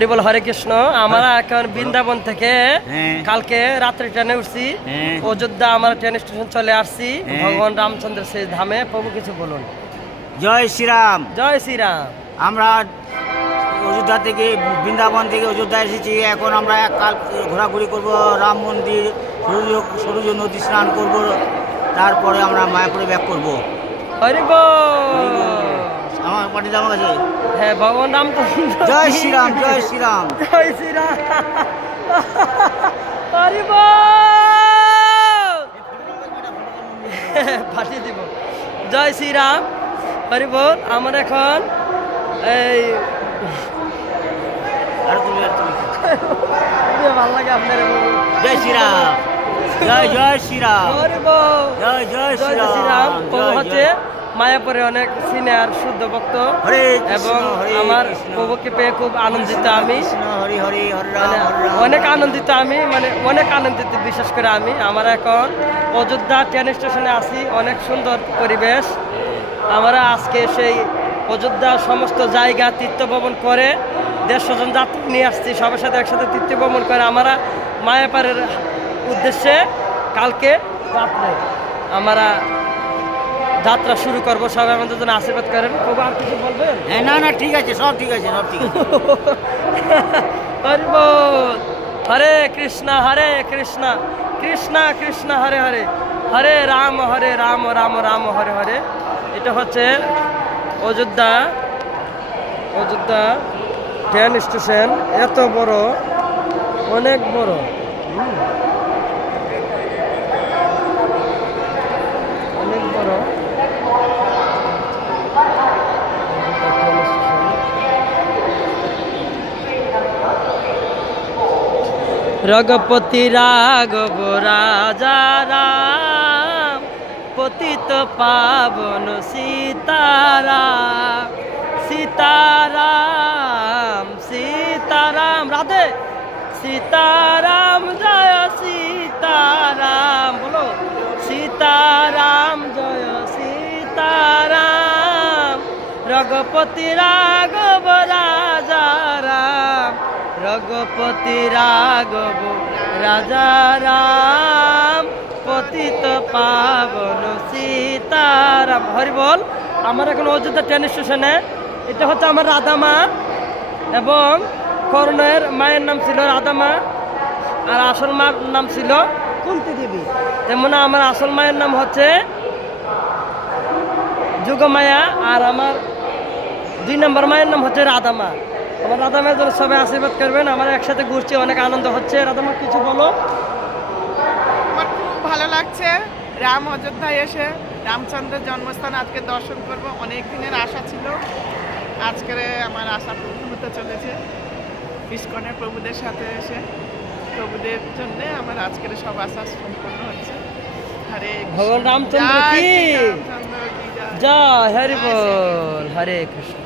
হরি বল হরে কৃষ্ণ আমরা এখন বৃন্দাবন থেকে হ্যাঁ। কালকে রাত্রে ট্রেনে উঠছি। হ্যাঁ। অযোধ্যা আমার ট্রেন স্টেশন চলে আসছি। হ্যাঁ। ভগবান রামচন্দ্র সেই ধামে। প্রভু কিছু বলুন। জয় শ্রীরাম। জয় শ্রীরাম। আমরা অযোধ্যা থেকে বৃন্দাবন থেকে অযোধ্যা এসেছি। এখন আমরা এক কাল ঘোরাঘুরি করব। রাম মন্দির সরুজ সরুজ নদী স্নান করব। তারপরে আমরা মায়াপুরে ব্যাক করব। হরি বল। আমার পাঠিয়ে আমার কাছে হ্যাঁ ভগবান রামচন্দ্র জয় শ্রীরাম জয় শ্রীরাম। জয় শ্রীরাম। পাঠিয়ে দিব। জয় শ্রীরাম হরি বল আমার এখন এই ভালো লাগে আপনার জয় শ্রীরাম। জয় জয় শ্রীরাম। জয় জয় শ্রীরাম। হচ্ছে মায়াপুরে অনেক সিনিয়র শুদ্ধ ভক্ত এবং আমার। প্রভুকে পেয়ে খুব আনন্দিত আমি। মানে অনেক আনন্দিত আমি মানে অনেক আনন্দিত বিশেষ করে আমি। আমার এখন অযোধ্যা ট্রেন স্টেশনে আছি অনেক সুন্দর পরিবেশ। আমরা আজকে সেই অযোধ্যা সমস্ত জায়গা তীর্থ ভ্রমণ করে দেড়শো জন যাত্রী নিয়ে আসছি সবার সাথে একসাথে তীর্থ ভ্রমণ করে। আমরা মায়াপাড়ের উদ্দেশ্যে কালকে রাত্রে আমরা যাত্রা শুরু করব সবাই আমাদের জন্য আশীর্বাদ করেন। আর কিছু বলবেন? হ্যাঁ না না ঠিক আছে সব ঠিক আছে সব ঠিক আছে। হরি বল হরে কৃষ্ণ হরে কৃষ্ণ কৃষ্ণ কৃষ্ণ হরে হরে। হরে রাম হরে রাম রাম রাম হরে হরে। এটা হচ্ছে অযোধ্যা অযোধ্যা ট্রেন স্টেশন এত বড় অনেক বড়। রঘপতি রাঘব রাজা রাম, পতিত পাবন সীতারাম। সীতারাম সীতারাম, রাধে। সীতারাম, জয় সীতারাম, বলো। সীতারাম, জয় সীতারাম। রঘপতি রাঘব রাম রঘপতি রাঘব, রাজা রাম, পতিত পাবন সীতারাম। হরি বল, আমার এখন অযোধ্যা ট্রেন স্টেশনে এটা হচ্ছে আমার রাধামা এবং করণের মায়ের নাম ছিল রাধামা। আর আসল মার নাম ছিল কুন্তি দেবী। তেমন আমার আসল মায়ের নাম হচ্ছে যুগমায়া। আর আমার দুই নম্বর মায়ের নাম হচ্ছে রাধামা। আমার রাধা মায়ের জন্য সবাই আশীর্বাদ করবেন আমার একসাথে ঘুরছি অনেক আনন্দ হচ্ছে। রাধামা কিছু বলো? আমার খুব ভালো লাগছে। রাম অযোধ্যায় এসে রামচন্দ্রের জন্মস্থান আজকে দর্শন করব। অনেক দিনের আশা ছিল। আজকের আমার আশা পূর্ণ হতে চলেছে। ইস্কনের প্রভুদের সাথে এসে প্রভুদের জন্য আমার আজকের সব আশা সম্পূর্ণ হচ্ছে। হরে। ভগবান রামচন্দ্র কি? জয় হরি বল হরে কৃষ্ণ।